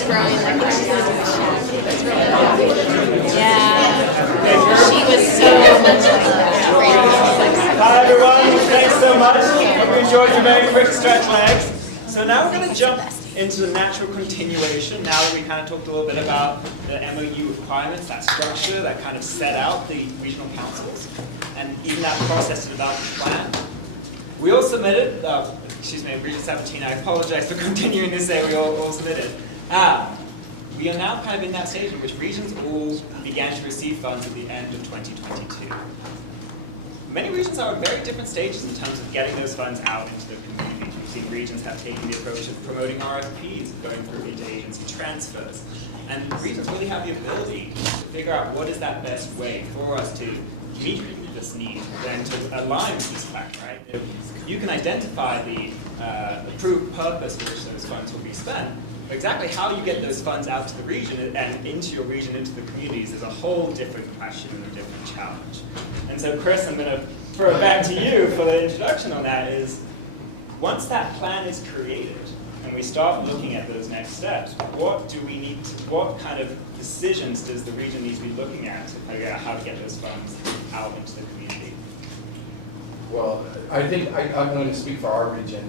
She's growing like crazy. It's really awesome. Yeah. She was so much like Hi everyone, thanks so much. Hope you enjoyed your very quick stretch legs. So now we're going to jump into the natural continuation, now that we kind of talked a little bit about the MOU requirements, that structure that kind of set out the regional councils, and even that process to develop the plan. We all submitted, Region 17, I apologize for continuing to say we all submitted. We are now kind of in that stage in which regions all began to receive funds at the end of 2022. Many regions are at very different stages in terms of getting those funds out into the community. We've seen regions have taken the approach of promoting RFPs, going through interagency transfers, and regions really have the ability to figure out what is that best way for us to meet this need and to align with this plan, right? If you can identify the approved purpose for which those funds will be spent, but exactly how you get those funds out to the region and into your region, into the communities, is a whole different question and a different challenge. And so, Chris, I'm going to throw it back to you for the introduction on that. Is once that plan is created and we start looking at those next steps, what do we need to, what kind of decisions does the region need to be looking at to figure out how to get those funds out into the community? Well, I think I'm going to speak for our region.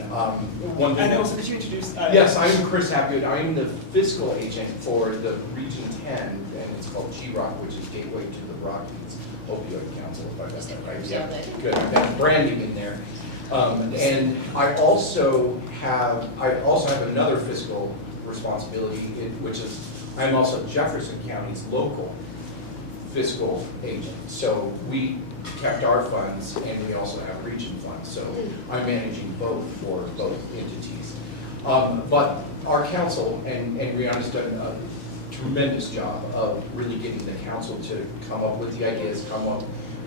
One thing. And also, could you introduce? Yes, I'm Chris Hapgood. I'm the fiscal agent for the Region 10, and it's called GROC, which is Gateway to the Rockies Opioid Council, if I got that right. Yeah, good. I've got branding in there. And I also have another fiscal responsibility, which is I'm also Jefferson County's local fiscal agent. So we kept our funds, and we also have region funds. So I'm managing both for both entities. But our council, and Rihanna's done a tremendous job of really getting the council to come up with the ideas, come up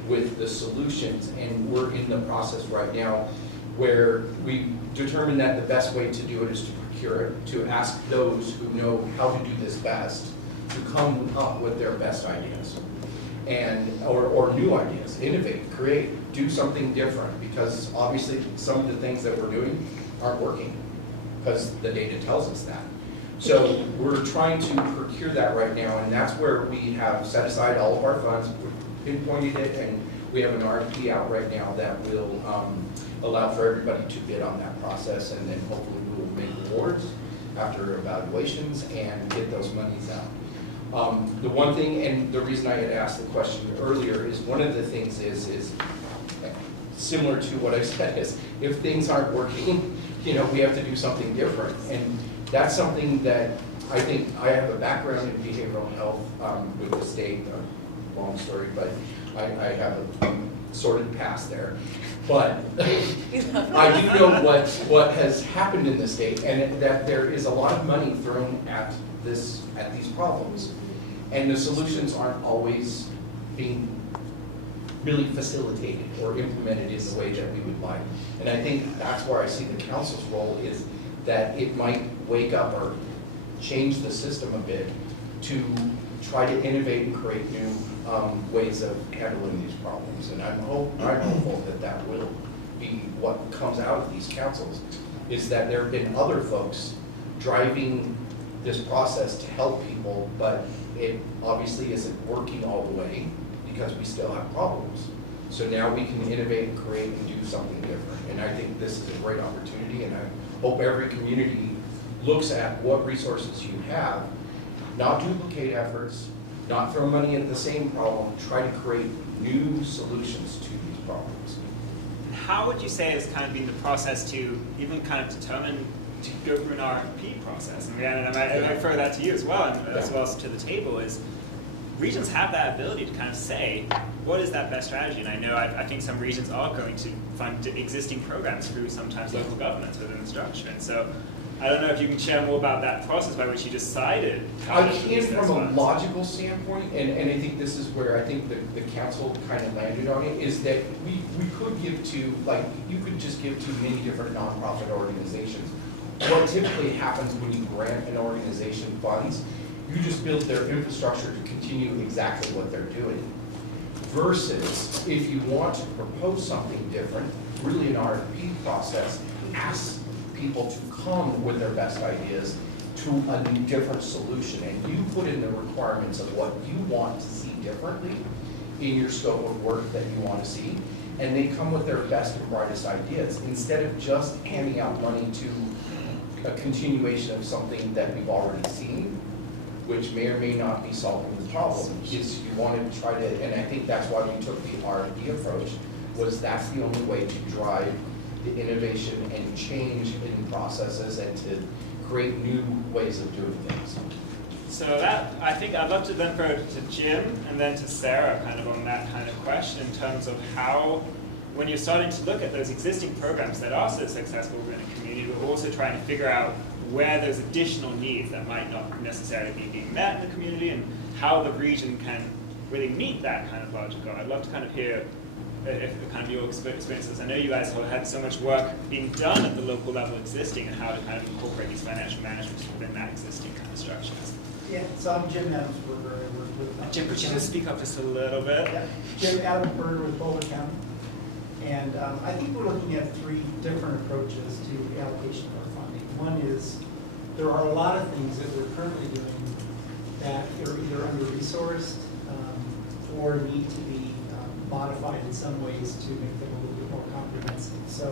with the solutions, and we're in the process right now where we determined that the best way to do it is to procure it, to ask those who know how to do this best to come up with their best ideas. And or new ideas, innovate, create, do something different, because obviously some of the things that we're doing aren't working because the data tells us that. So we're trying to procure that right now, and that's where we have set aside all of our funds, pinpointed it, and we have an RFP out right now that will allow for everybody to bid on that process, and then hopefully we will make awards after evaluations and get those monies out. The one thing, and the reason I had asked the question earlier, is one of the things is similar to what I said, is if things aren't working, we have to do something different. And that's something that I think I have a background in behavioral health with the state, long story, but I have a sordid past there. But I do know what has happened in the state, and that there is a lot of money thrown at these problems. And the solutions aren't always being really facilitated or implemented in the way that we would like. And I think that's where I see the council's role, is that it might wake up or change the system a bit to try to innovate and create new ways of handling these problems. And I'm hopeful that will be what comes out of these councils, is that there have been other folks driving this process to help people, but it obviously isn't working all the way because we still have problems. So now we can innovate and create and do something different. And I think this is a great opportunity, and I hope every community looks at what resources you have, not duplicate efforts, not throw money at the same problem, try to create new solutions to these problems. How would you say has kind of been the process to even kind of determine to go through an RFP process? And I refer that to you as well, and as well as to the table, is regions have that ability to kind of say, what is that best strategy? And I know I think some regions are going to fund existing programs through sometimes local governments within the structure. And so I don't know if you can share more about that process by which you decided. I can from a logical standpoint, and I think this is where I think the council kind of landed on it, is that we could give to, like, you could just give to many different nonprofit organizations. What typically happens when you grant an organization funds, you just build their infrastructure to continue exactly what they're doing. Versus, if you want to propose something different, really an RFP process, ask people to come with their best ideas to a new, different solution, and you put in the requirements of what you want to see differently in your scope of work that you want to see, and they come with their best and brightest ideas, instead of just handing out money to a continuation of something that we've already seen, which may or may not be solving the problem, is you want to try to, and I think that's why we took the R&D approach, was that's the only way to drive the innovation and change in processes and to create new ways of doing things. So that, I think I'd love to then go to Jim and then to Sarah kind of on that kind of question in terms of how, when you're starting to look at those existing programs that are so successful within a community, but also trying to figure out where there's additional needs that might not necessarily be being met in the community and how the region can really meet that kind of larger goal. I'd love to kind of hear if kind of your experiences. I know you guys have had so much work being done at the local level existing and how to kind of incorporate these financial managements within that existing kind of structures. Yeah, so I'm Jim Adamsberger. I work with Jim, could you just speak up just a little bit? Yeah, Jim Adamsberger with Boulder County. And I think we're looking at 3 different approaches to the allocation of our funding. One is there are a lot of things that we're currently doing that are either under-resourced or need to be modified in some ways to make them a little bit more comprehensive. So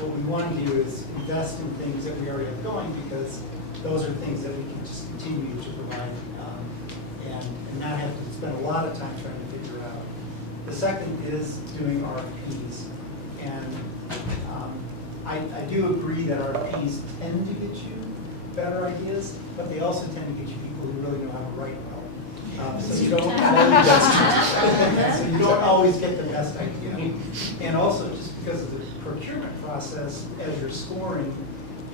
what we want to do is invest in things that we already have going, because those are things that we can just continue to provide and not have to spend a lot of time trying to figure out. The second is doing RFPs. And I do agree that RFPs tend to get you better ideas, but they also tend to get you people who really know how to write well. So you don't always get the best idea. And also, just because of the procurement process, as you're scoring,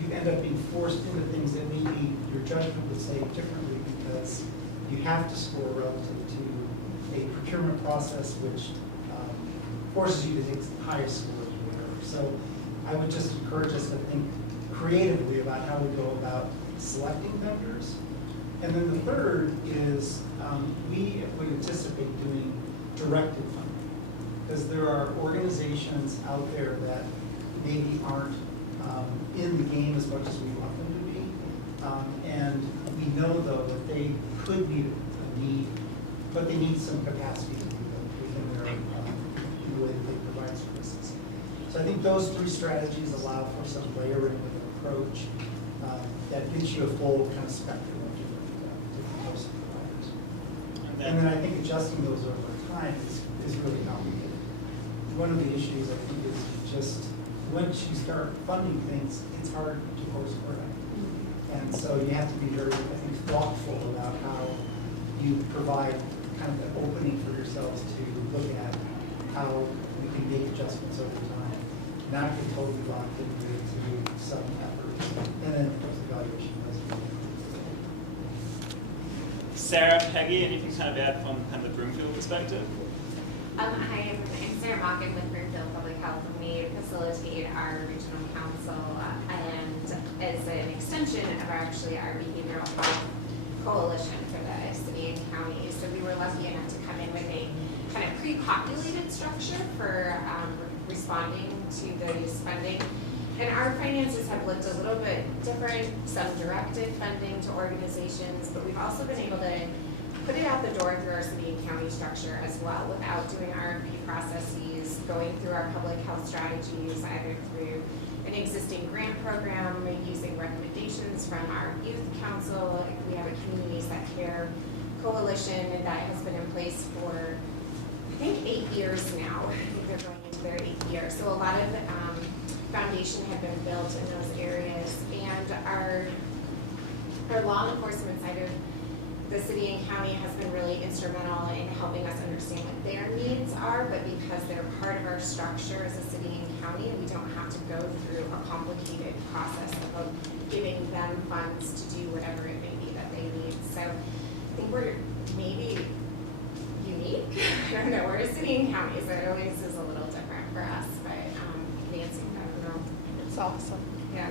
you end up being forced into things that maybe your judgment would say differently, because you have to score relative to a procurement process which forces you to take highest scores or whatever. So I would just encourage us to think creatively about how we go about selecting vendors. And then the third is we anticipate doing directed funding, because there are organizations out there that maybe aren't in the game as much as we want them to be. And we know, though, that they could meet a need, but they need some capacity to do that within their the way that they provide services. So I think those 3 strategies allow for some layering of an approach that gives you a full kind of spectrum of different types of providers. And then I think adjusting those over time is really complicated. One of the issues, I think, is just once you start funding things, it's hard to course correct. And so you have to be very, I think, thoughtful about how you provide kind of an opening for yourselves to look at how we can make adjustments over time, not get totally locked into some effort. And then of course, evaluation does. Sarah, Peggy, anything kind of add from kind of the Broomfield perspective? I'm Sarah Mockin with Broomfield Public Health, and we facilitate our regional council and as an extension of our behavioral health coalition for the city and county. So we were lucky enough to come in with a kind of pre-populated structure for responding to those funding. And our finances have looked a little bit different, some directed funding to organizations, but we've also been able to put it out the door through our city and county structure as well, without doing RFP processes, going through our public health strategies, either through an existing grant program, using recommendations from our youth council. We have a Communities That Care coalition that has been in place for, I think, 8 years now. I think they're going into their 8th year. So a lot of foundation had been built in those areas, and our law enforcement side of the city and county has been really instrumental in helping us understand what their needs are, but because they're part of our structure as a city and county, we don't have to go through a complicated process of giving them funds to do whatever it may be that they need. So I think we're maybe unique. I don't know, we're a city and county, so it always is a little different for us, but Nancy, I don't know. It's awesome. Yeah.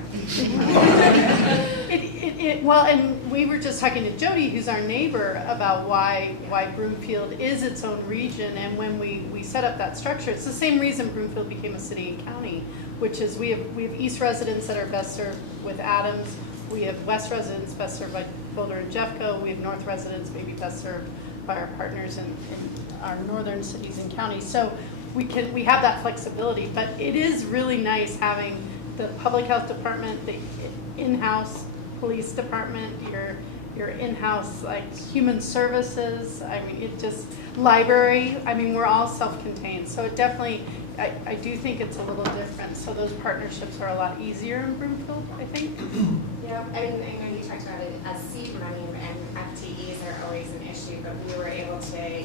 Well, and we were just talking to Jody, who's our neighbor, about why Broomfield is its own region. And when we set up that structure, it's the same reason Broomfield became a city and county, which is we have East residents that are best served with Adams. we have west residents best served by Boulder and Jeffco. We have north residents maybe best served by our partners in our northern cities and counties. So we have that flexibility, but it is really nice having the public health department, the in-house police department, your in-house like human services. I mean, it just library. I mean, we're all self-contained, so it definitely. I do think it's a little different. So those partnerships are a lot easier in Broomfield, I think. Yeah, I mean, I know you talked about it as seed money and FTEs are always an issue, but we were able to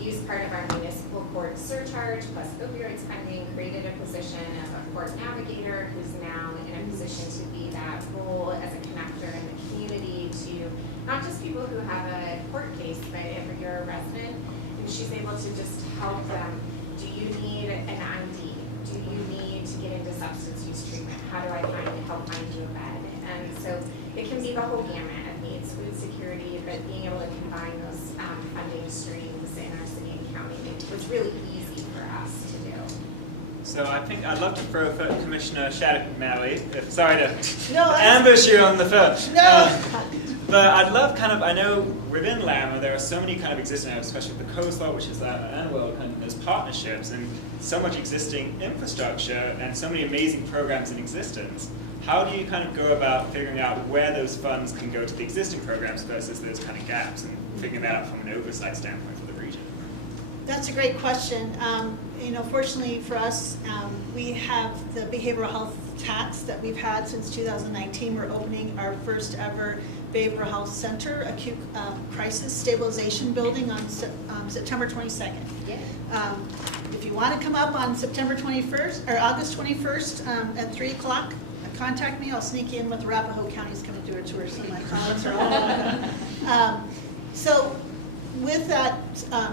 use part of our municipal court surcharge plus opioids funding, created a position of a court navigator who's now in a position to be that role as a connector in the community to not just people who have a court case, but if you're a resident, and she's able to just help them. Do you need an ID? Do you need to get into substance use treatment? How do I help find you a bed? And so it can be the whole gamut of needs, food security, but being able to combine those funding streams in our city and county was really easy for us to do. So I think I'd love to throw Commissioner Shattuck McNally. Sorry to No, ambush you on the phone. No. But I'd love I know within LAMA there are so many kind of existing, especially with the coastline, which is annual, kind of those partnerships and so much existing infrastructure and so many amazing programs in existence. How do you kind of go about figuring out where those funds can go to the existing programs versus those kind of gaps and figuring that out from an oversight standpoint for the region? That's a great question. Fortunately for us, we have the behavioral health tax that we've had since 2019. We're opening our first ever behavioral health center, acute crisis stabilization building on September 22nd. Yeah. If you want to come up on September 21st or August 21st at 3 o'clock, contact me. I'll sneak in with Arapahoe County's coming to do a tour. Some of my colleagues are all so with that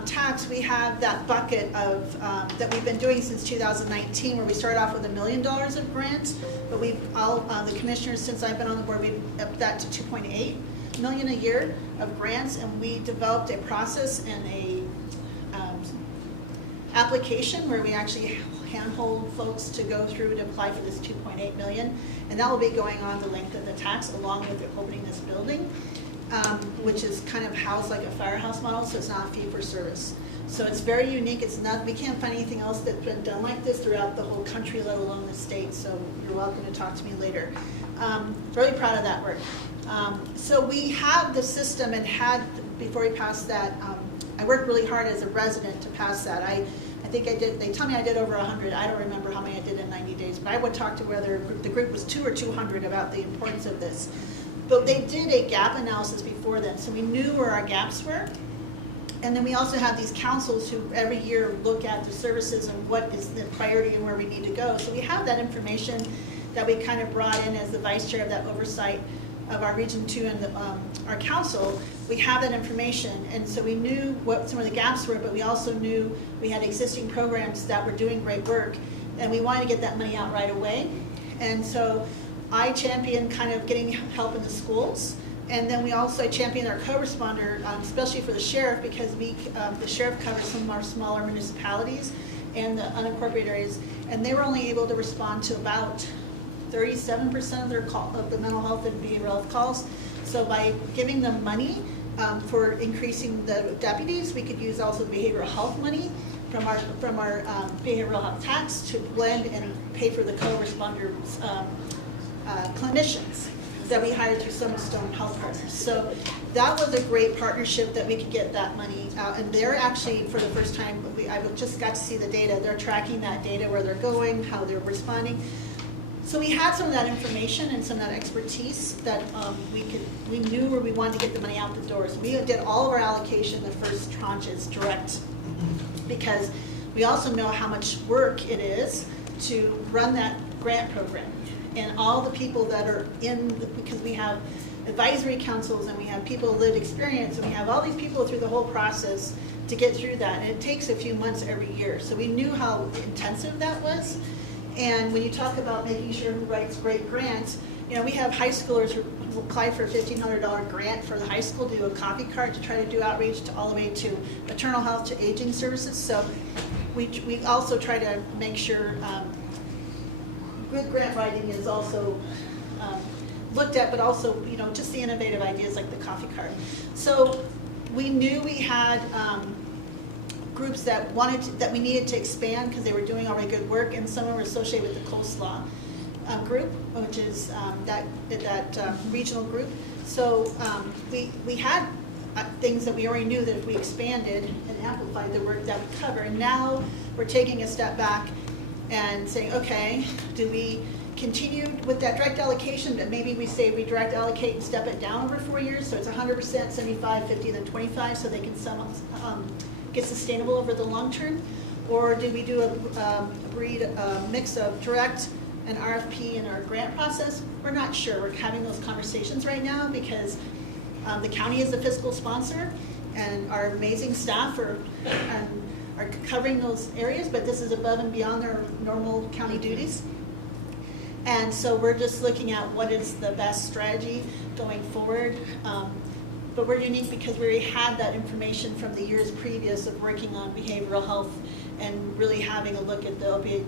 tax, we have that bucket of that we've been doing since 2019, where we started off with $1 million of grants, but we've the commissioners, since I've been on the board, we've upped that to $2.8 million a year of grants, and we developed a process and a application where we actually handhold folks to go through to apply for this $2.8 million, and that will be going on the length of the tax, along with opening this building. Which is kind of housed like a firehouse model, so it's not fee for service. So it's very unique. It's not. We can't find anything else that's been done like this throughout the whole country, let alone the state. So you're welcome to talk to me later. Really proud of that work. So we have the system, and had before we passed that. I worked really hard as a resident to pass that. I think I did. They tell me I did over 100. I don't remember how many I did in 90 days, but I would talk to whether the group was 200 or 200 about the importance of this. But they did a gap analysis before then, so we knew where our gaps were. And then we also have these councils who every year look at the services and what is the priority and where we need to go. So we have that information that we kind of brought in as the vice chair of that oversight of our Region 2 and our council. We have that information, and so we knew what some of the gaps were, but we also knew we had existing programs that were doing great work, and we wanted to get that money out right away. And so I champion kind of getting help in the schools, and then we also champion our co-responder, especially for the sheriff, because the sheriff covers some of our smaller municipalities and the unincorporated areas, and they were only able to respond to about 37% of their of the mental health and behavioral health calls. So by giving them money for increasing the deputies, we could use also the behavioral health money from our behavioral health tax to blend and pay for the co-responder clinicians that we hired through Summerstone Health Partners. So that was a great partnership that we could get that money out. And they're actually, for the first time, I just got to see the data. They're tracking that data, where they're going, how they're responding. So we had some of that information and some of that expertise that we knew where we wanted to get the money out the door. So we did all of our allocation, the first tranches, direct, because we also know how much work it is to run that grant program. And all the people that are because we have advisory councils and we have people with lived experience, and we have all these people through the whole process to get through that. And it takes a few months every year. So we knew how intensive that was. And when you talk about making sure who writes great grants, we have high schoolers who apply for a $1,500 grant for the high school to do a coffee cart to try to do outreach to all the way to maternal health to aging services. So we also try to make sure good grant writing is also looked at, but also, you know, just the innovative ideas like the coffee cart. So we knew we had groups that that we needed to expand because they were doing already good work, and some were associated with the coleslaw group, which is that regional group. So we had things that we already knew that if we expanded and amplified the work that would cover. And now we're taking a step back and saying, okay, do we continue with that direct allocation, but maybe we say we direct allocate and step it down over 4 years, so it's 100%, 75, 50, then 25, so they can get sustainable over the long term? Or do we do a mix of direct and RFP in our grant process? We're not sure. We're having those conversations right now because the county is the fiscal sponsor, and our amazing staff are covering those areas, but this is above and beyond their normal county duties. And so we're just looking at what is the best strategy going forward. But we're unique because we already had that information from the years previous of working on behavioral health and really having a look at the opioid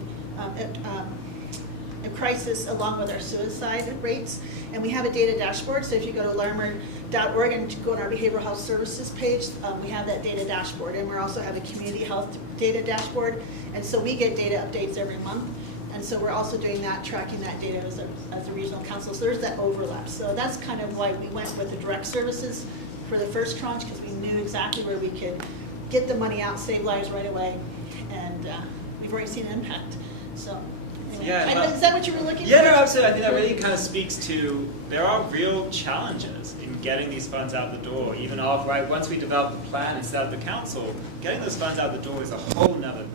crisis along with our suicide rates. And we have a data dashboard, so if you go to larmer.org and go on our behavioral health services page, we have that data dashboard. And we also have a community health data dashboard. And so we get data updates every month. And so we're also doing that, tracking that data as a regional council. So there's that overlap. So that's kind of why we went with the direct services for the first tranche, because we knew exactly where we could get the money out, save lives right away. And we've already seen an impact. So anyway. Yeah, Is that what you were looking for? Yeah, no, absolutely. I think that really kind of speaks to there are real challenges in getting these funds out the door. Even once we develop the plan and set up the council, getting those funds out the door is a whole nother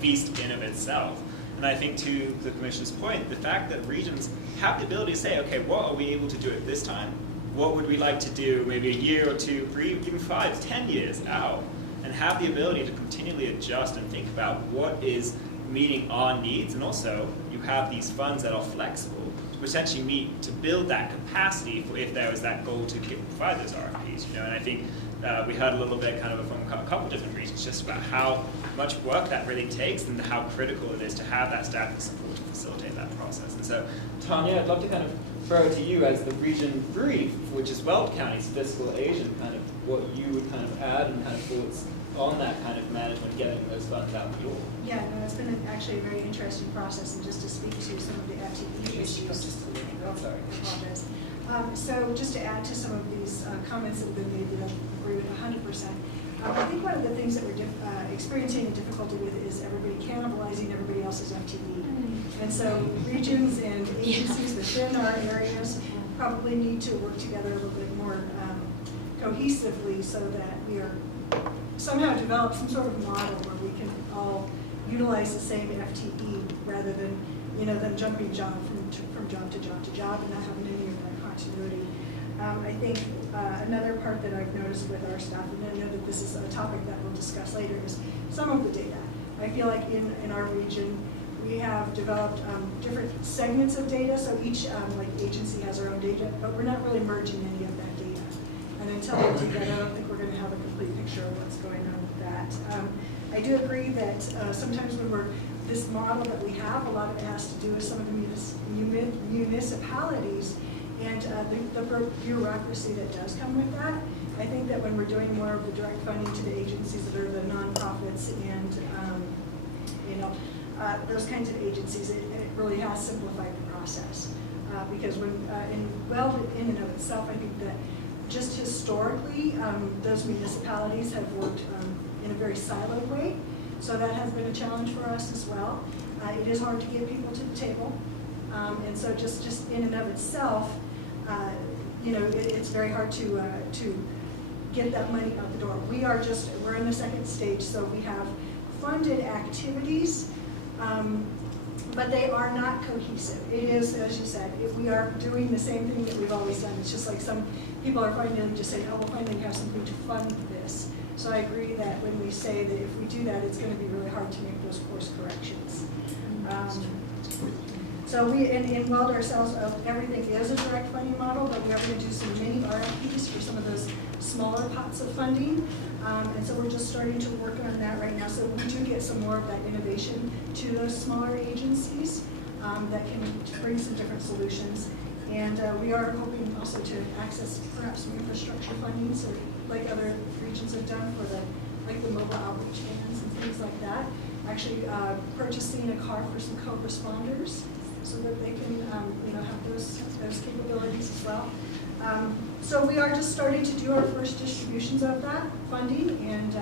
beast in of itself. And I think to the Commissioner's point, the fact that regions have the ability to say, okay, what are we able to do at this time? What would we like to do maybe a year or two, 3, even 5, 10 years out? And have the ability to continually adjust and think about what is meeting our needs, and also you have these funds that are flexible to potentially to build that capacity for if there was that goal to provide those RFPs. You know, and I think we heard a little bit kind of from a couple different regions just about how much work that really takes and how critical it is to have that staffing support to facilitate that process. And so, Tanya, I'd love to kind of throw it to you as the region brief, which is Weld County's fiscal agent, kind of what you would kind of add and kind of thoughts on that kind of management, getting those funds out the door. Yeah, no, it's been actually a very interesting process, and just to speak to some of the FTE issues. Oh, sorry. I apologize. So just to add to some of these comments that have been made that I agree with 100%. I think one of the things that we're experiencing a difficulty with is everybody cannibalizing everybody else's FTE. And so regions and agencies within our areas probably need to work together a little bit more cohesively so that we are somehow develop some sort of model where we can all utilize the same FTE rather than, them jumping from job to job to job and not having any of that continuity. I think another part that I've noticed with our staff, and I know that this is a topic that we'll discuss later, is some of the data. I feel like in our region, we have developed different segments of data, so each agency has their own data, but we're not really merging any of that data. And until we do that, I don't think we're going to have a complete picture of what's going on with that. I do agree that sometimes when this model that we have, a lot of it has to do with some of the municipalities and the bureaucracy that does come with that. I think that when we're doing more of the direct funding to the agencies that are the nonprofits and those kinds of agencies, it really has simplified the process. Because when in and of itself, I think that just historically, those municipalities have worked in a very siloed way. So that has been a challenge for us as well. It is hard to get people to the table. And so just in and of itself, it's very hard to get that money out the door. We're in the second stage, so we have funded activities, but they are not cohesive. It is, as you said, if we are doing the same thing that we've always done. It's just like some people are finally just saying, oh, we'll finally have something to fund this. So I agree that when we say that if we do that, it's going to be really hard to make those course corrections. So we, in Weld ourselves, everything is a direct funding model, but we are going to do some mini RFPs for some of those smaller pots of funding. And so we're just starting to work on that right now. So we do get some more of that innovation to those smaller agencies. that can bring some different solutions. And we are hoping also to access perhaps some infrastructure funding, so like other regions have done for the mobile outreach vans and things like that. Actually purchasing a car for some co-responders so that they can have those capabilities as well. So we are just starting to do our first distributions of that funding, and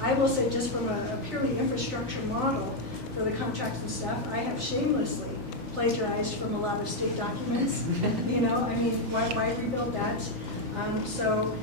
I will say just from a purely infrastructure model for the contracts and stuff, I have shamelessly plagiarized from a lot of state documents. Why rebuild that? So,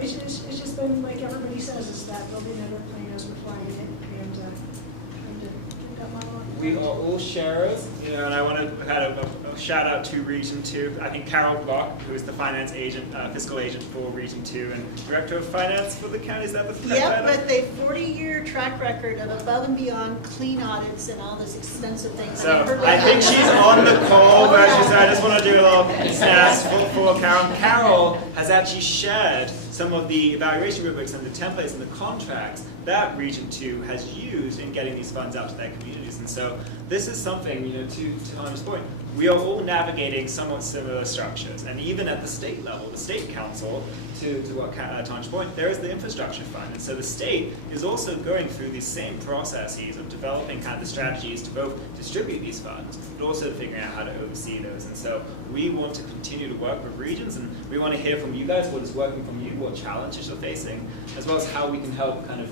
it's just been like everybody says, is that building another plane as we're flying it, and trying to get that model. We are all sharers, and I want to add a shout out to Region 2. I think Carol Block, who is the finance agent, fiscal agent for Region 2 and Director of Finance for the county. Is that the correct Yep, title? but they 40-year track record of above and beyond clean audits and all this expensive things. So I think she's on the call, but I just want to do a little snaps for Carol. Carol has actually shared some of the evaluation rubrics and the templates and the contracts that Region 2 has used in getting these funds out to their communities. And so this is something, to Hunter's point, we are all navigating somewhat similar structures. And even at the state level, the state council, to what Tanya's point, there is the infrastructure fund. And so the state is also going through these same processes of developing kind of the strategies to both distribute these funds, but also figuring out how to oversee those. And so we want to continue to work with regions, and we want to hear from you guys what is working from you, what challenges you're facing, as well as how we can help kind of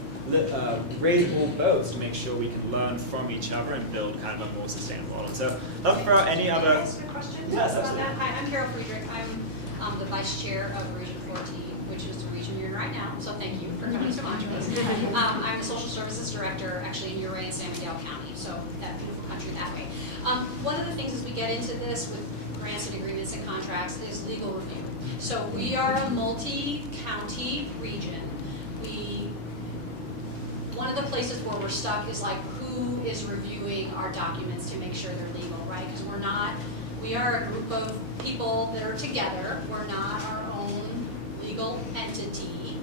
raise all boats to make sure we can learn from each other and build kind of a more sustainable model. So look for any other. Can I ask a question? Yes, about absolutely. that? Hi, I'm Carol Friedrich. I'm the vice chair of Region 4T, which is the region you're in right now. So thank you for coming to Montrose. I'm a social services director, actually in Uray and San Miguel County, so that beautiful country that way. One of the things as we get into this with grants and agreements and contracts is legal review. So we are a multi-county region. One of the places where we're stuck is like who is reviewing our documents to make sure they're legal, right? Because we are a group of people that are together. We're not our own legal entity.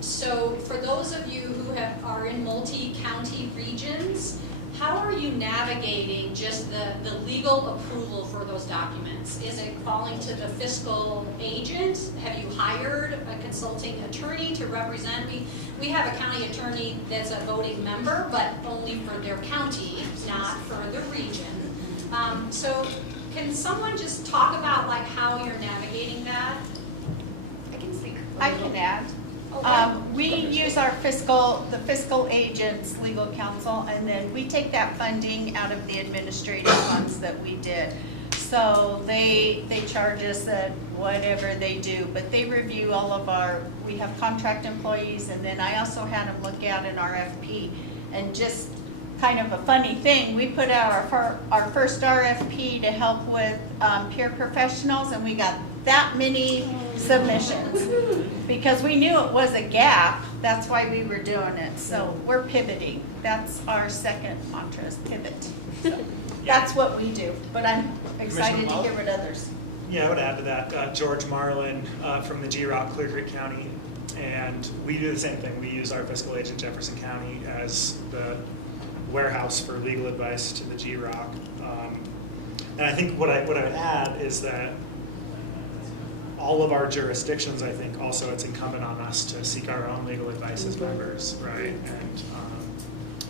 So for those of you who are in multi-county regions, how are you navigating just the legal approval for those documents? Is it falling to the fiscal agent? Have you hired a consulting attorney to represent me? We have a county attorney that's a voting member, but only for their county, not for the region. So can someone just talk about like how you're navigating that? I can speak. I can add. Okay. We use the fiscal agent's legal counsel, and then we take that funding out of the administrative funds that we did. So they charge us at whatever they do, but they review all of we have contract employees, and then I also had them look at an RFP. And just kind of a funny thing, we put out our first RFP to help with peer professionals, and we got that many submissions because we knew it was a gap. That's why we were doing it. So we're pivoting. That's our second mantra, is pivot. So that's what we do. But I'm excited to hear what others. Yeah, I would add to that. George Marlin from the GROC, Clear Creek County, and we do the same thing. We use our fiscal agent, Jefferson County, as the warehouse for legal advice to the GROC. And I think what I would add is that all of our jurisdictions, I think also it's incumbent on us to seek our own legal advice as members, right? And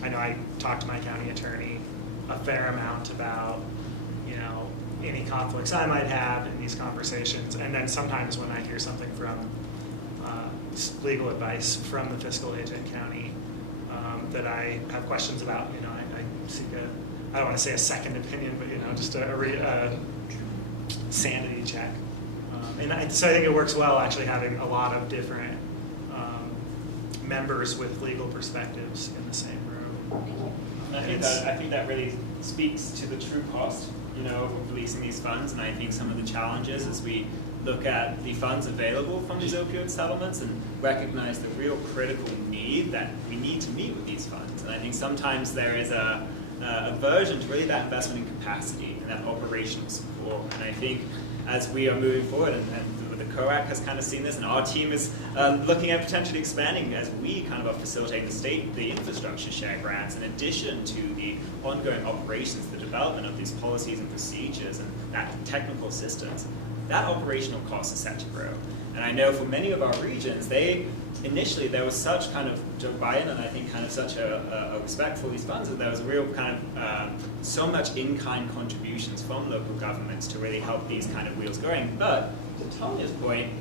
I know I talked to my county attorney a fair amount about, any conflicts I might have in these conversations. And then sometimes when I hear something from legal advice from the fiscal agent county that I have questions about, I seek I don't want to say a second opinion, but just a sanity check. So I think it works well actually having a lot of different members with legal perspectives in the same room. I think that really speaks to the true cost, of releasing these funds, and I think some of the challenges as we look at the funds available from these opioid settlements and recognize the real critical need that we need to meet with these funds. And I think sometimes there is a aversion to really that investment in capacity and that operational support. And I think as we are moving forward and the the COAC has kind of seen this, and our team is looking at potentially expanding as we kind of are facilitating the infrastructure share grants in addition to the ongoing operations, the development of these policies and procedures and that technical assistance. That operational cost is set to grow. And I know for many of our regions, initially there was such kind of buy-in and I think kind of such a respect for these funds that there was a real kind of so much in-kind contributions from local governments to really help these kind of wheels going. But to Tanya's point,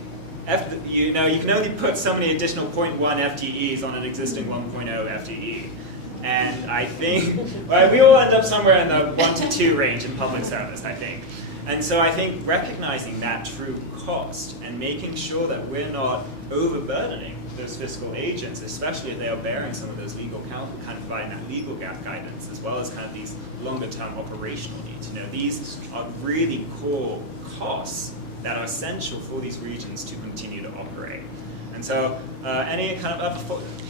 you can only put so many additional 0.1 FTEs on an existing 1.0 FTE. And I think we all end up somewhere in the 1 to 2 range in public service, I think. And so I think recognizing that true cost and making sure that we're not overburdening those fiscal agents, especially if they are bearing some of those legal counsel, kind of providing that legal gap guidance, as well as kind of these longer-term operational needs. These are really core costs that are essential for these regions to continue to operate. And so, any kind of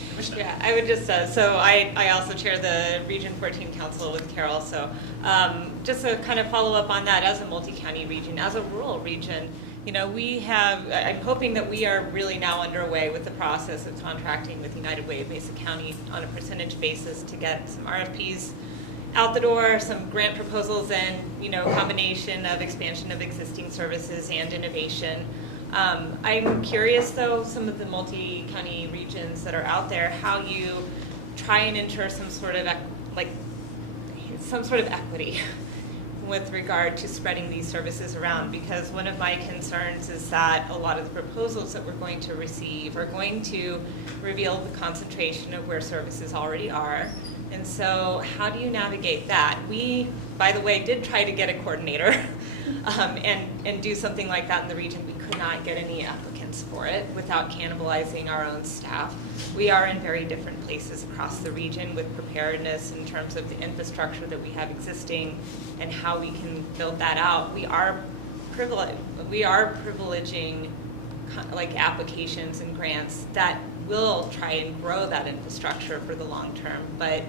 Commissioner? Yeah, I would just, so I also chair the Region 14 Council with Carol, so just to kind of follow up on that, as a multi-county region, as a rural region, I'm hoping that we are really now underway with the process of contracting with United Way of Mesa County on a percentage basis to get some RFPs out the door, some grant proposals, and, a combination of expansion of existing services and innovation. I'm curious, though, some of the multi-county regions that are out there, how you try and ensure some sort of equity with regard to spreading these services around, because one of my concerns is that a lot of the proposals that we're going to receive are going to reveal the concentration of where services already are. And so how do you navigate that? We, by the way, did try to get a coordinator and do something like that in the region. We could not get any applicants for it without cannibalizing our own staff. We are in very different places across the region with preparedness in terms of the infrastructure that we have existing and how we can build that out. We are privileging applications and grants that will try and grow that infrastructure for the long term, but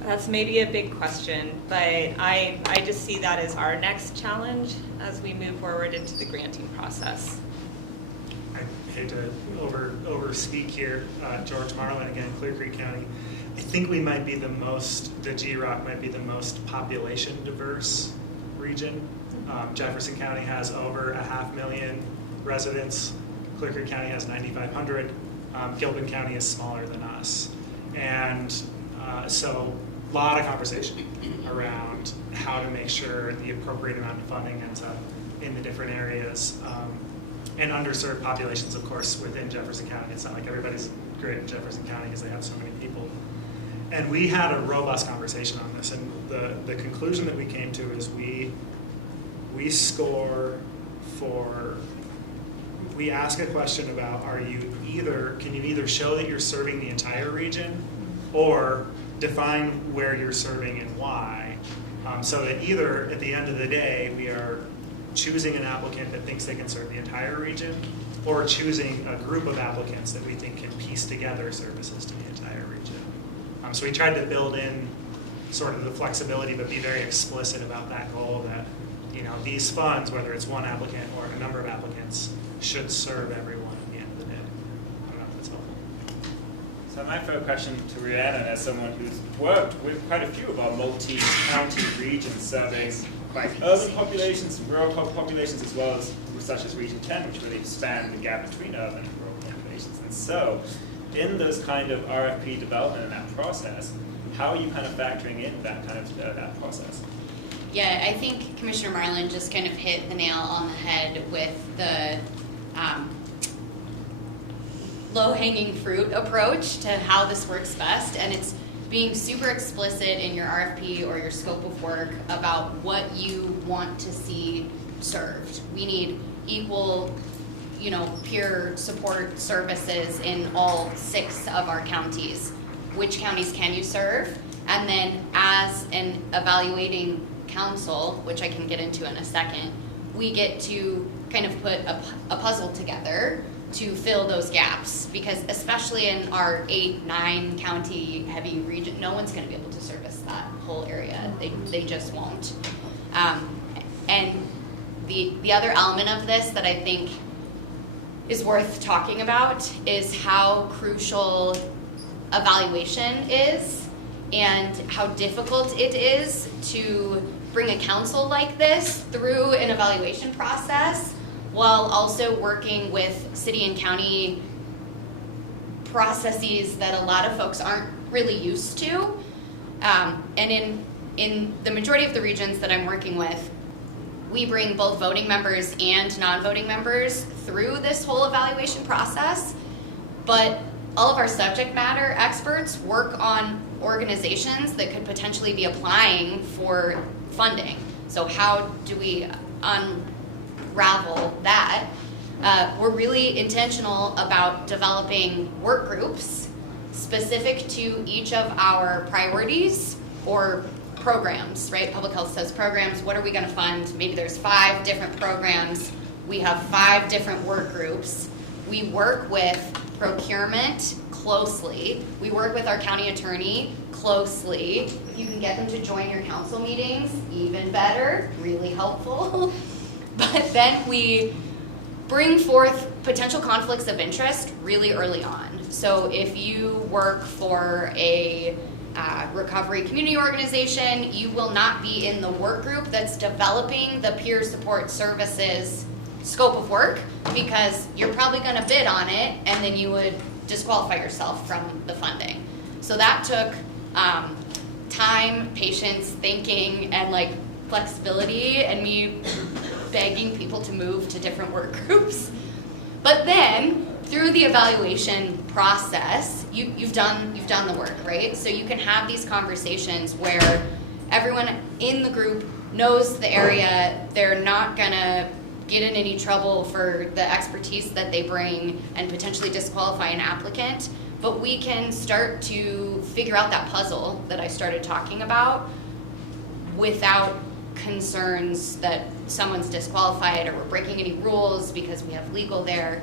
that's maybe a big question, but I just see that as our next challenge as we move forward into the granting process. I hate to over-speak here. George Marlin again, Clear Creek County. I think the GROC might be the most population diverse region. Jefferson County has over 500,000 residents. Clear Creek County has 9,500. Gilpin County is smaller than us. And so a lot of conversation around how to make sure the appropriate amount of funding ends up in the different areas. And underserved populations, of course, within Jefferson County. It's not like everybody's great in Jefferson County because they have so many people. And we had a robust conversation on this, and the conclusion that we came to is we score for, we ask a question about, can you either show that you're serving the entire region or define where you're serving and why, so that either at the end of the day we are choosing an applicant that thinks they can serve the entire region, or choosing a group of applicants that we think can piece together services to the entire region. So we tried to build in sort of the flexibility, but be very explicit about that goal that, these funds, whether it's one applicant or a number of applicants, should serve everyone at the end of the day. I don't know if that's helpful. So my first question to Rhiannon, as someone who's worked with quite a few of our multi-county regions serving urban populations and rural populations, as well as such as Region 10, which really span the gap between urban and rural populations. And so in those kind of RFP development and that process, how are you kind of factoring in that kind of that process? Yeah, I think Commissioner Marlin just kind of hit the nail on the head with the low-hanging fruit approach to how this works best, and it's being super explicit in your RFP or your scope of work about what you want to see served. We need equal, peer support services in all 6 of our counties. Which counties can you serve? And then as an evaluating council, which I can get into in a second, we get to kind of put a puzzle together to fill those gaps, because especially in our 8-9 county heavy region, no one's going to be able to service that whole area. They just won't. And the other element of this that I think is worth talking about is how crucial evaluation is and how difficult it is to bring a council like this through an evaluation process while also working with city and county processes that a lot of folks aren't really used to. And in the majority of the regions that I'm working with, we bring both voting members and non-voting members through this whole evaluation process, but all of our subject matter experts work on organizations that could potentially be applying for funding. So how do we unravel that? We're really intentional about developing work groups specific to each of our priorities or programs, right? Public health says programs, what are we gonna fund? Maybe there's 5 different programs. We have 5 different work groups. We work with procurement closely. We work with our county attorney closely. If you can get them to join your council meetings, even better, really helpful. But then we bring forth potential conflicts of interest really early on. So if you work for a recovery community organization, you will not be in the work group that's developing the peer support services scope of work because you're probably going to bid on it and then you would disqualify yourself from the funding. So that took time, patience, thinking, and like flexibility, and me begging people to move to different work groups. But then through the evaluation process, you've done the work, right? So you can have these conversations where everyone in the group knows the area. They're not gonna get in any trouble for the expertise that they bring and potentially disqualify an applicant. But we can start to figure out that puzzle that I started talking about without concerns that someone's disqualified or we're breaking any rules because we have legal there.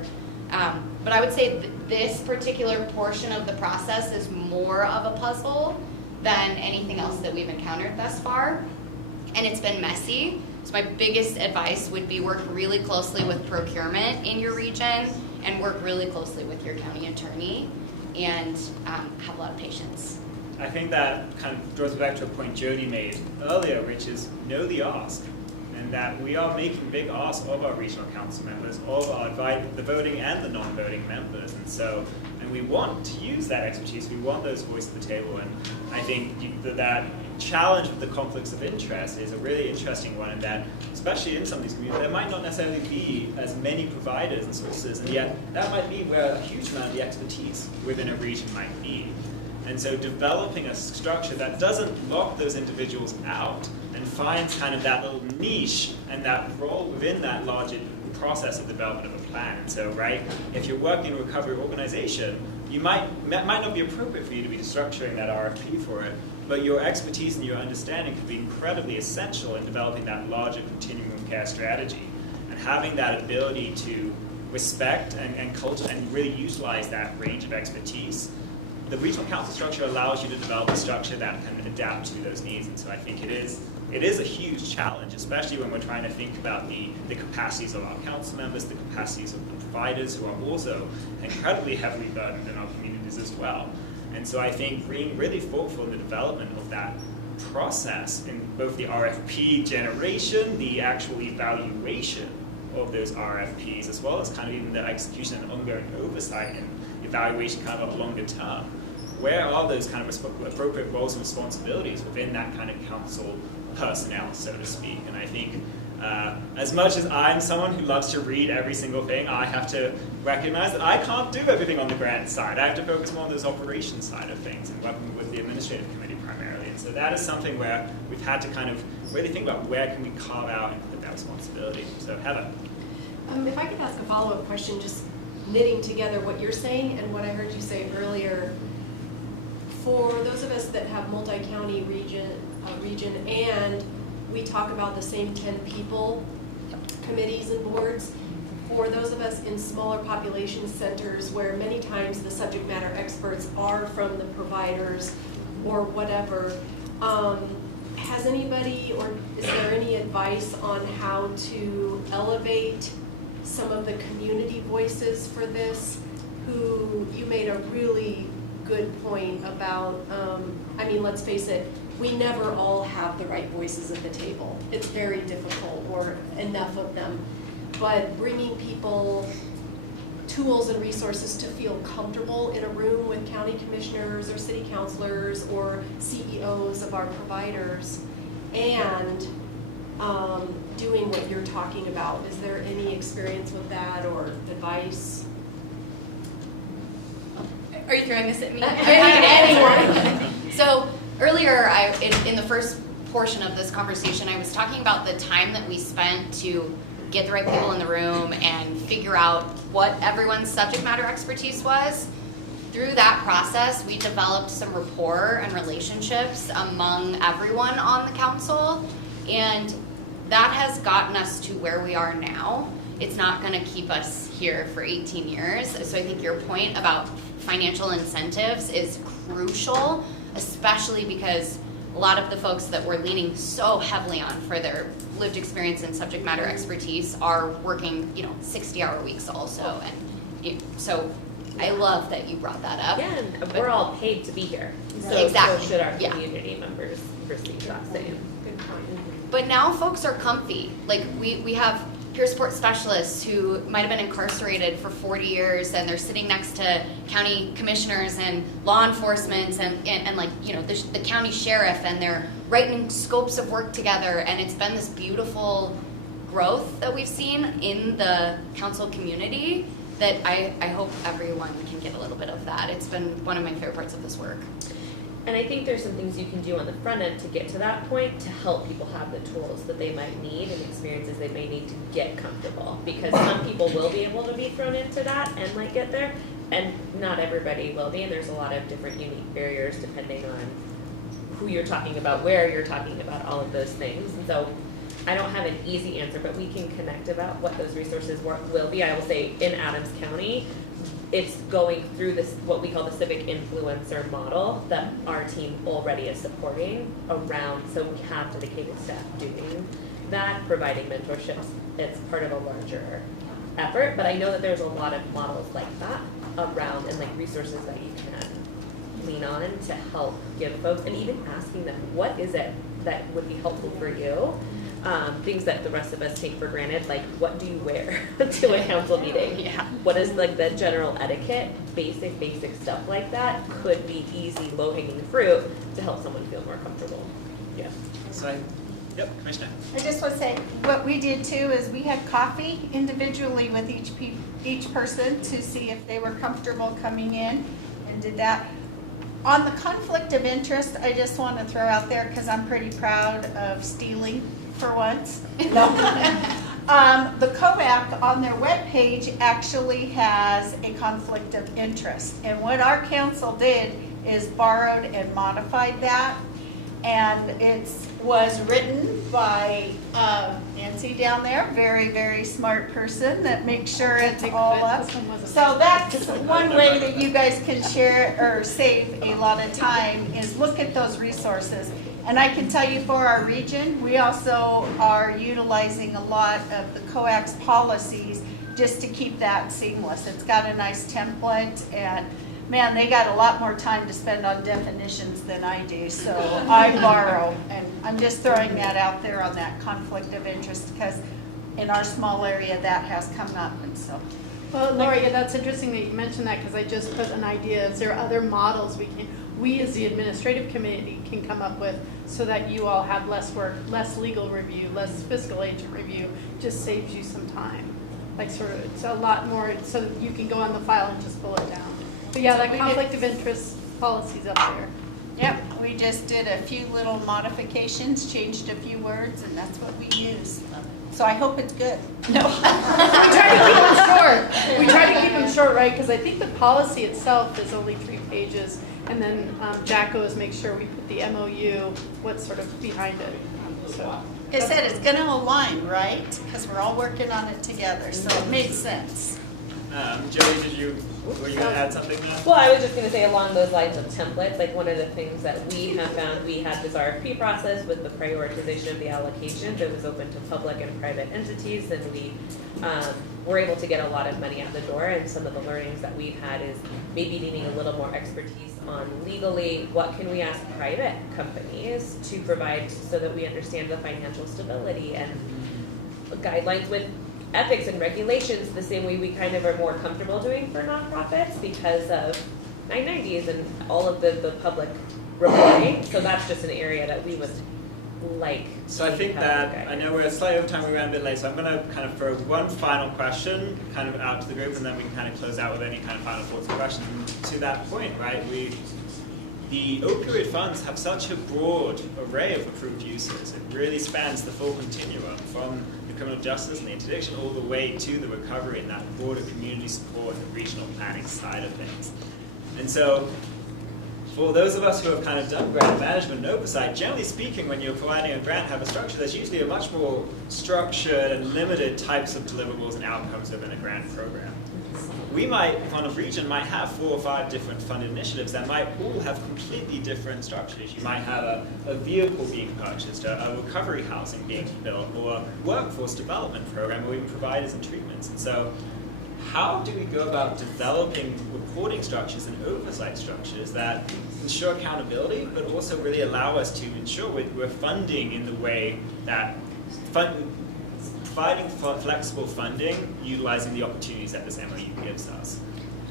But I would say this particular portion of the process is more of a puzzle than anything else that we've encountered thus far. And it's been messy. So my biggest advice would be work really closely with procurement in your region and work really closely with your county attorney and have a lot of patience. I think that kind of draws back to a point Jody made earlier, which is know the ask. And that we are making big asks of our regional council members, of our the voting and the non-voting members, and we want to use that expertise. We want those voices at the table, and I think that challenge with the conflicts of interest is a really interesting one. In that, especially in some of these communities, there might not necessarily be as many providers and sources, and yet that might be where a huge amount of the expertise within a region might be. And so developing a structure that doesn't lock those individuals out and finds kind of that little niche and that role within that larger process of development of a plan. And so, right, if you're working in a recovery organization, it might not be appropriate for you to be structuring that RFP for it, but your expertise and your understanding could be incredibly essential in developing that larger continuum of care strategy. And having that ability to respect and culture and really utilize that range of expertise, the regional council structure allows you to develop a structure that can adapt to those needs. And so I think it is a huge challenge, especially when we're trying to think about the capacities of our council members, the capacities of the providers who are also incredibly heavily burdened in our communities as well. And so I think being really thoughtful in the development of that process in both the RFP generation, the actual evaluation of those RFPs, as well as kind of even the execution and ongoing oversight and evaluation kind of longer term. Where are those kind of appropriate roles and responsibilities within that kind of council personnel, so to speak? And I think as much as I'm someone who loves to read every single thing, I have to recognize that I can't do everything on the grant side. I have to focus more on those operations side of things and working with the administrative committee primarily. And so that is something where we've had to kind of really think about where can we carve out and put that responsibility. So Heather. If I could ask a follow-up question, just knitting together what you're saying and what I heard you say earlier. For those of us that have multi-county region and we talk about the same 10 people, committees and boards, for those of us in smaller population centers where many times the subject matter experts are from the providers or whatever, has anybody or is there any advice on how to elevate some of the community voices for this, who you made a really good point about, I mean, let's face it, we never all have the right voices at the table. It's very difficult, or enough of them. But bringing people tools and resources to feel comfortable in a room with county commissioners or city councilors or CEOs of our providers, and doing what you're talking about. Is there any experience with that or advice? Are you throwing this at me? Anyone. So earlier, in the first portion of this conversation, I was talking about the time that we spent to get the right people in the room and figure out what everyone's subject matter expertise was. Through that process, we developed some rapport and relationships among everyone on the council, and that has gotten us to where we are now. It's not going to keep us here for 18 years. So I think your point about financial incentives is crucial, especially because a lot of the folks that we're leaning so heavily on for their lived experience and subject matter expertise are working, 60-hour weeks also. And so I love that you brought that up. Yeah, and we're all paid to be here. So, Exactly. So should our Yeah. community members receive that same. Good point. But now folks are comfy. Like we have peer support specialists who might have been incarcerated for 40 years and they're sitting next to county commissioners and law enforcement and like, the county sheriff, and they're writing scopes of work together, and it's been this beautiful growth that we've seen in the council community that I hope everyone can get a little bit of that. It's been one of my favorite parts of this work. And I think there's some things you can do on the front end to get to that point to help people have the tools that they might need and experiences they may need to get comfortable. Because some people will be able to be thrown into that and might get there, and not everybody will be. And there's a lot of different unique barriers depending on who you're talking about, where you're talking about, all of those things. And so I don't have an easy answer, but we can connect about what those resources will be. I will say in Adams County, it's going through this, what we call the civic influencer model that our team already is supporting around, so we have dedicated staff doing that, providing mentorships. It's part of a larger effort, but I know that there's a lot of models like that around, and like resources that you can lean on to help give folks, and even asking them, what is it that would be helpful for you? Things that the rest of us take for granted, like what do you wear to a council meeting? Yeah. What is like the general etiquette, basic stuff like that could be easy, low-hanging fruit to help someone feel more comfortable. Yeah. So, yep, Commissioner. I just want to say, what we did too is we had coffee individually with each person to see if they were comfortable coming in, and did that. On the conflict of interest, I just want to throw out there, because I'm pretty proud of stealing for once. No. The COAC on their webpage actually has a conflict of interest. And what our council did is borrowed and modified that. And it was written by Nancy down there, very, very smart person that makes sure it's all up. So that's one way that you guys can share or save a lot of time, is look at those resources. And I can tell you for our region, we also are utilizing a lot of the COAC's policies just to keep that seamless. It's got a nice template, and man, they got a lot more time to spend on definitions than I do, so I borrow. And I'm just throwing that out there on that conflict of interest, because in our small area that has come up, and so. Well, Lori, that's interesting that you mentioned that, because I just put an idea. Is there other models we as the administrative committee can come up with, so that you all have less work, less legal review, less fiscal agent review, just saves you some time. Like sort of, it's a lot more, so that you can go on the file and just pull it down. But yeah, that conflict of interest policy's up there. Yep, we just did a few little modifications, changed a few words, and that's what we use. So I hope it's good. No. We try to keep them short. We try to keep them short, right? Because I think the policy itself is only 3 pages. And then Jack goes, make sure we put the MOU, what's sort of behind it. So It said it's going to align, right? Because we're all working on it together, so it made sense. Jody, were you going to add something there? Well, I was just going to say along those lines of templates, like one of the things that we have found, we had this RFP process with the prioritization of the allocations. It was open to public and private entities, and we were able to get a lot of money out the door. And some of the learnings that we've had is maybe needing a little more expertise on legally, what can we ask private companies to provide so that we understand the financial stability and guidelines with ethics and regulations the same way we kind of are more comfortable doing for nonprofits because of 990s and all of the public reporting. So that's just an area that we would like. So I think that, I know we're slightly over time, we ran a bit late, so I'm going to kind of throw one final question kind of out to the group, and then we can kind of close out with any kind of final thoughts or questions. And to that point, right, the opioid funds have such a broad array of approved uses. It really spans the full continuum from the criminal justice and the interdiction all the way to the recovery and that broader community support and regional planning side of things. And so for those of us who have kind of done grant management and oversight, generally speaking, when you're providing a grant, have a structure, there's usually a much more structured and limited types of deliverables and outcomes within a grant program. We might, on a region, might have 4 or 5 different funded initiatives that might all have completely different structures. You might have a vehicle being purchased, a recovery housing being built, or a workforce development program, or even providers and treatments. And so how do we go about developing reporting structures and oversight structures that ensure accountability, but also really allow us to ensure we're funding in the way that providing flexible funding, utilizing the opportunities that this MOU gives us.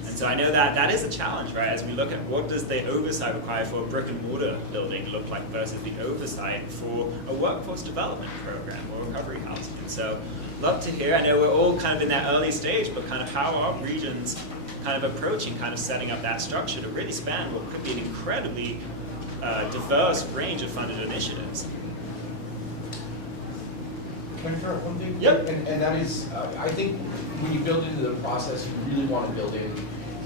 And so I know that is a challenge, right? As we look at what does the oversight require for a brick and mortar building look like versus the oversight for a workforce development program or recovery housing. And so love to hear, I know we're all kind of in that early stage, but kind of how are regions kind of approaching, kind of setting up that structure to really span what could be an incredibly diverse range of funded initiatives. Can I interrupt one thing? Yep. And that is, I think when you build into the process, you really want to build in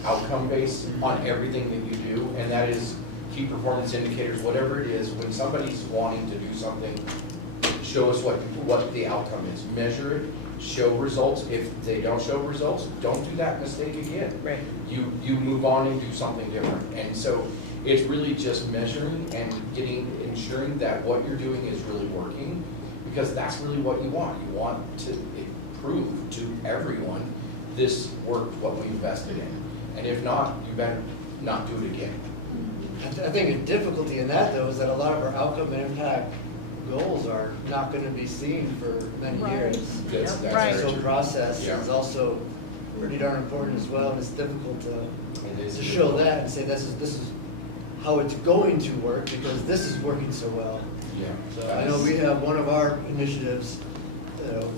outcome based on everything that you do, and that is key performance indicators, whatever it is. When somebody's wanting to do something, show us what the outcome is. Measure it, show results. If they don't show results, don't do that mistake again. Right. You move on and do something different. And so it's really just measuring and ensuring that what you're doing is really working. Because that's really what you want. You want to prove to everyone this worked, what we invested in. And if not, you better not do it again. I think the difficulty in that, though, is that a lot of our outcome and impact goals are not going to be seen for many years. That's Right. So process Yeah. is also pretty darn important as well, and it's difficult to show difficult. that and say this is how it's going to work because this is working so well. Yeah. So I know we have one of our initiatives,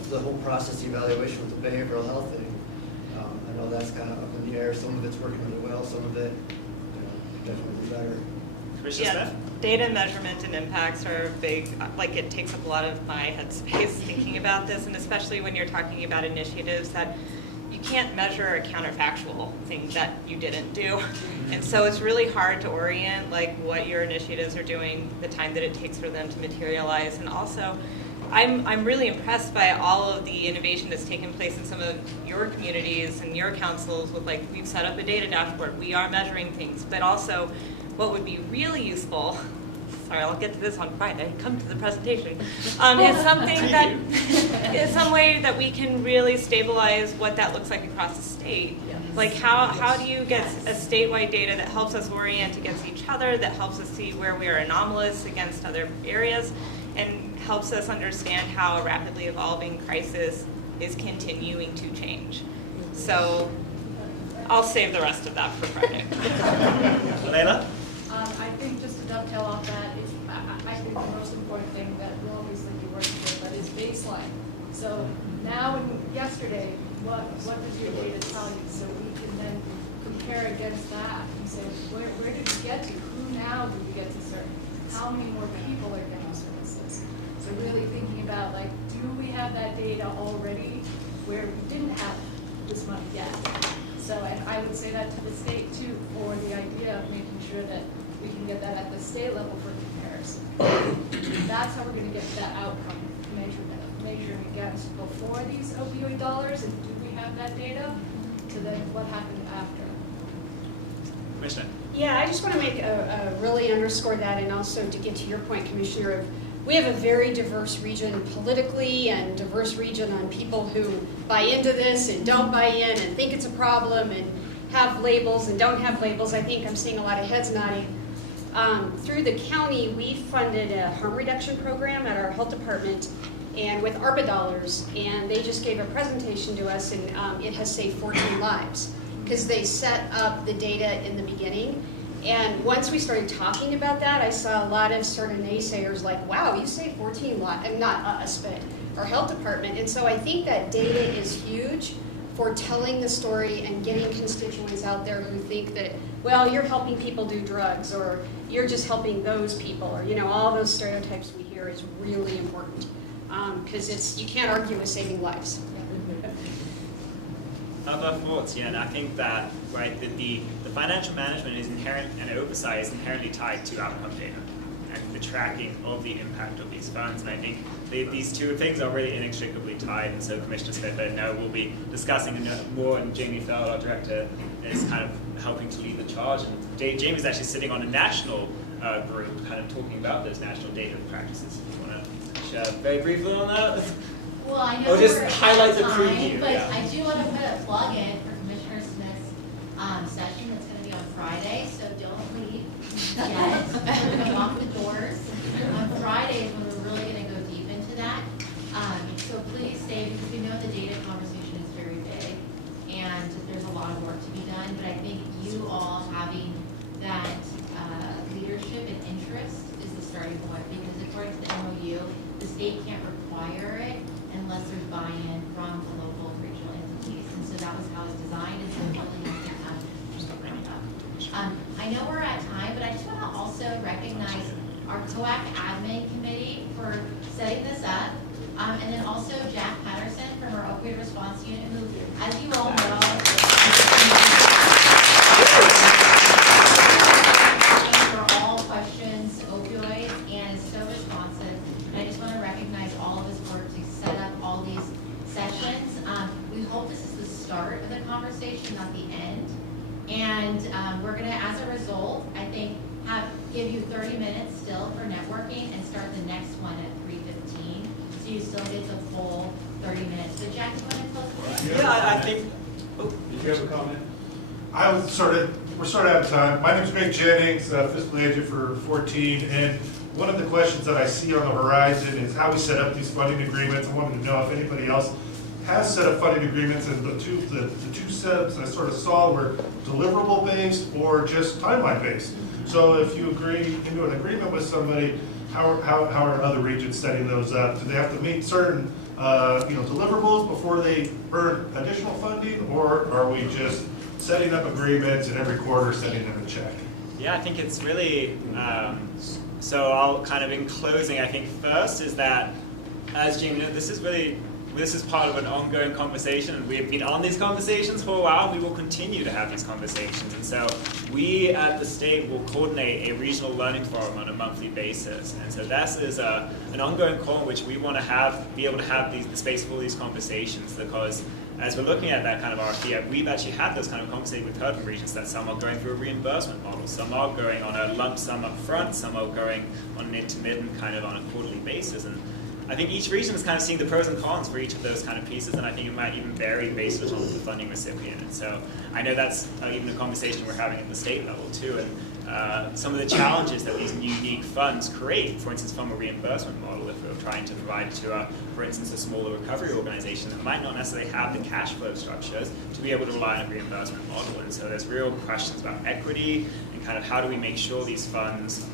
the whole process evaluation with the behavioral health thing. I know that's kind of up in the air. Some of it's working really well, some of it definitely better. Commissioner Yeah, Smith? data measurement and impacts are big, like it takes up a lot of my headspace thinking about this, and especially when you're talking about initiatives that you can't measure a counterfactual thing that you didn't do. And so it's really hard to orient like what your initiatives are doing, the time that it takes for them to materialize. And also, I'm really impressed by all of the innovation that's taken place in some of your communities and your councils with like, we've set up a data dashboard, we are measuring things, but also what would be really useful, sorry, I'll get to this on Friday, come to the presentation, is something that, is some way that we can really stabilize what that looks like across the state. Yes. Like how do you get a statewide data that helps us orient against each other, that helps us see where we are anomalous against other areas, and helps us understand how a rapidly evolving crisis is continuing to change. So I'll save the rest of that for Friday. Leila? I think just to dovetail off that, I think the most important thing that we'll obviously be working with, but is baseline. So now and yesterday, what does your data tell you? So we can then compare against that and say, where did we get to? Who now do we get to serve? How many more people are getting services? So really thinking about like, do we have that data already where we didn't have this money yet? So, and I would say that to the state too, for the idea of making sure that we can get that at the state level for comparison. That's how we're going to get that outcome measuring against before these opioid dollars, and do we have that data? to then what happened after. Commissioner. Yeah, I just want to make really underscore that, and also to get to your point, Commissioner, of we have a very diverse region politically and diverse region on people who buy into this and don't buy in and think it's a problem and have labels and don't have labels. I think I'm seeing a lot of heads nodding. Through the county, we funded a harm reduction program at our health department and with ARPA dollars, and they just gave a presentation to us, and it has saved 14 lives because they set up the data in the beginning. And once we started talking about that, I saw a lot of sort of naysayers like, wow, you saved 14 lives, and not us, but our health department. And so I think that data is huge for telling the story and getting constituents out there who think that, well, you're helping people do drugs, or you're just helping those people, or, you know, all those stereotypes we hear is really important. Because you can't argue with saving lives. Other thoughts, yeah, and I think that, right, the financial management is inherent, and oversight is inherently tied to outcome data and the tracking of the impact of these funds. And I think these two things are really inextricably tied. And so Commissioner Smith, I know, we'll be discussing more, and Jamie Feld, our director, is kind of helping to lead the charge. And Jamie's actually sitting on a national group, kind of talking about those national data practices. If you want to share very briefly on that? Well, I know or just we're highlight the time, preview. But Yeah. I do want to put a plug in for Commissioner Smith's session that's going to be on Friday, so don't leave yet. We're going to lock the doors. On Friday is when we're really going to go deep into that. So please stay, because we know the data conversation is very big, and there's a lot of work to be done, but I think you all having that leadership and interest is the starting point, because according to the MOU, the state can't require it unless there's buy-in from the local and regional entities. And so that was how it's designed, and so really you can have just to bring it up. I know we're at time, but I just want to also recognize our COAC admin committee for setting this up. And then also Jack Patterson from our opioid response unit, who, as you all know, for all questions opioids and is so responsive. And I just want to recognize all of his work to set up all these sessions. We hope this is the start of the conversation, not the end. And we're going to, as a result, I think, give you 30 minutes still for networking and start the next one at 3:15. So you still get the full 30 minutes. But Jack, you want to close the Yeah, I think. Oh, did you have a comment? We're sort of out of time. My name is Greg Jennings, fiscal agent for 14, and one of the questions that I see on the horizon is how we set up these funding agreements. I wanted to know if anybody else has set up funding agreements, and the two setups I sort of saw were deliverable based or just timeline based. So if you agree into an agreement with somebody, how are other regions setting those up? Do they have to meet certain deliverables before they earn additional funding, or are we just setting up agreements and every quarter sending them a check? Yeah, I think it's really, so I'll kind of in closing, I think first is that, as Jamie knows, this is part of an ongoing conversation, and we have been on these conversations for a while, and we will continue to have these conversations. And so we at the state will coordinate a regional learning forum on a monthly basis. And so this is an ongoing call in which we want to be able to have the space for these conversations, because as we're looking at that kind of RFP, we've actually had those kind of conversations with urban regions that some are going through a reimbursement model, some are going on a lump sum up front, some are going on an intermittent kind of on a quarterly basis. And I think each region is kind of seeing the pros and cons for each of those kind of pieces, and I think it might even vary based on the funding recipient. And so I know that's even a conversation we're having at the state level too. And some of the challenges that these unique funds create, for instance, from a reimbursement model, if we're trying to provide to, for instance, a smaller recovery organization that might not necessarily have the cash flow structures to be able to rely on a reimbursement model. And so there's real questions about equity and kind of how do we make sure these funds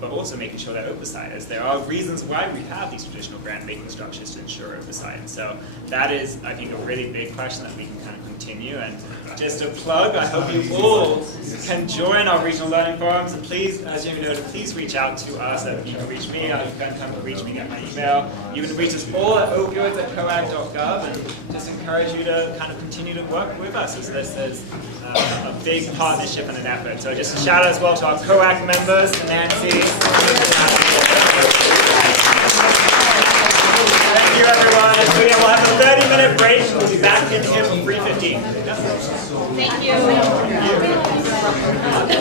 but also making sure that oversight, as there are reasons why we have these traditional grant-making structures to ensure oversight. And so that is, I think, a really big question that we can kind of continue. And just a plug, I hope you all can join our regional learning forums. And please, as Jamie noted, please reach out to us. You can reach me, you can come reach me at my email. You can reach us all at opioids@coag.gov, and just encourage you to kind of continue to work with us, as this is a big partnership and an effort. So just a shout out as well to our COAC members, Nancy. Thank you. everyone. And so, yeah, we'll have a 30-minute break. We'll be back in here for 3:15. Thank you.